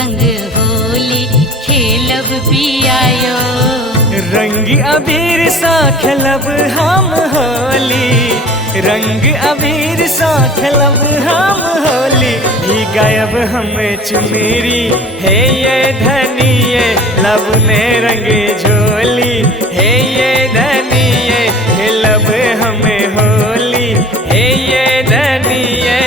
संग होली खेलब पियायो। रंग अबीर सा खेलब हम होली, रंग अबीर सा खेलब हम होली। ही गायब हम चुनरी हे ये धनिये लब ने रंगे झोली। हे ये धनिये खेलब हम होली, हे ये धनिये।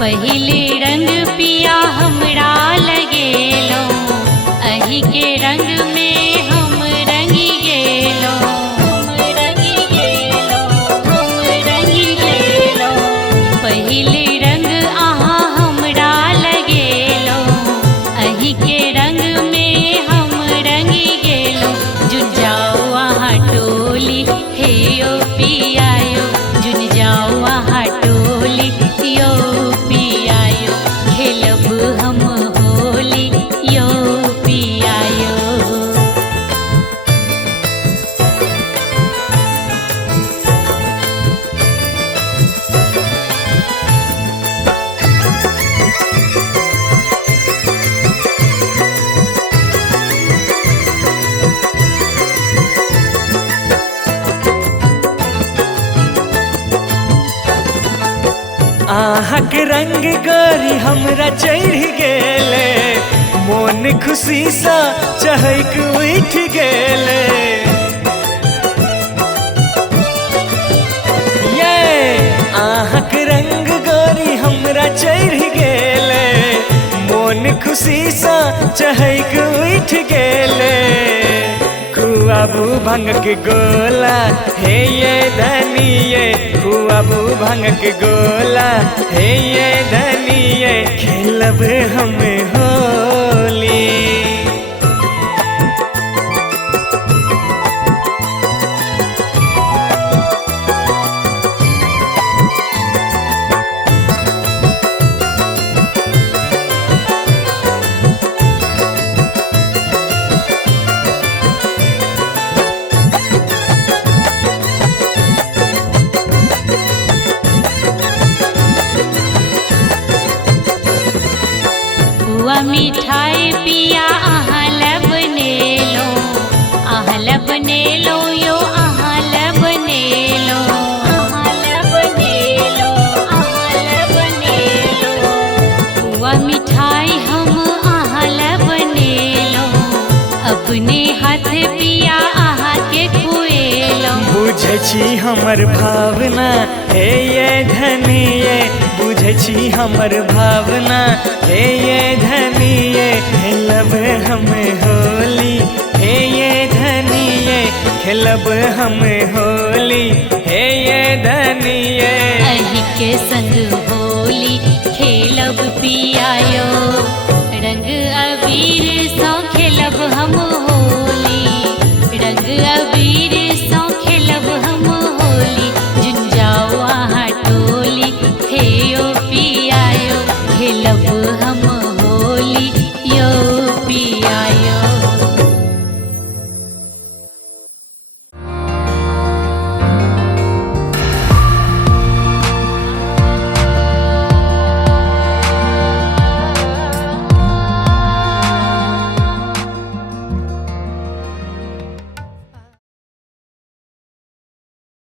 पहिले रंग पिया हमरा लगेलो, अही के रंग में हम रंगी गेलो। पहिले रंग आहा हमरा लगेलो, अही के रंग में हम रंगी गेलो। जुन जाओ आहा टोली हे यो पियायो, जुन जाओ आहा टोली यो पियायो। खेलब हम होली यो पियायो। आहक रंग गोरी हमरा चढ़ गेले, मोन खुशी सा चहक उठ गेले। ये आहक रंग गोरी हमरा चढ़ गेले, मोन खुशी सा चहक उठ गेले। खुआबू भंग के गोला हे ये धनिये, खुआबू भंग के गोला हे ये धनिये। खेलब हम होली। पुआ मिठाई पिया आहा लबनेलो, आहा लबनेलो यो आहा लबनेलो। पुआ मिठाई हम आहा लबनेलो, अपने हाथ पिया आहा के खुएलो। बुझै छी हमर भावना हे ये धनिये, बुझै छी हमर भावना हे ये धनिये। खेलब हम होली हे ये धनिये, खेलब हम होली हे ये धनिये। अही के संग हो